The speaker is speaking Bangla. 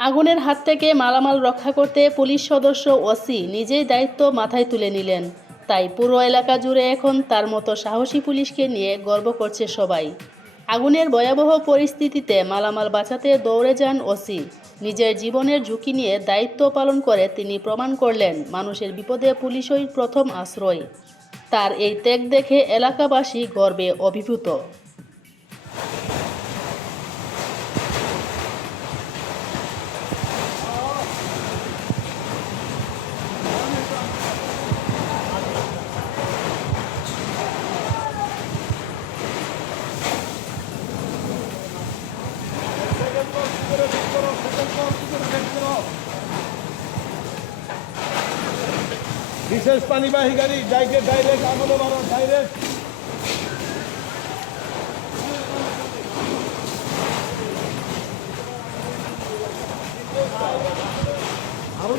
আগুনের হাত থেকে মালামাল রক্ষা করতে পুলিশ সদস্য ওসি নিজেই দায়িত্ব মাথায় তুলে নিলেন। তাই পুরো এলাকা জুড়ে এখন তার মতো সাহসী পুলিশকে নিয়ে গর্ব করছে সবাই। আগুনের ভয়াবহ পরিস্থিতিতে মালামাল বাঁচাতে দৌড়ে যান ওসি। নিজের জীবনের ঝুঁকি নিয়ে দায়িত্ব পালন করে তিনি প্রমাণ করলেন মানুষের বিপদে পুলিশই প্রথম আশ্রয়। তার এই ত্যাগ দেখে এলাকাবাসী গর্বে অভিভূত। বিশেষ পানিবাহী গাড়ি যাইকে ডাইরেক্ট আগলে বারো ডাইরেক্ট আরও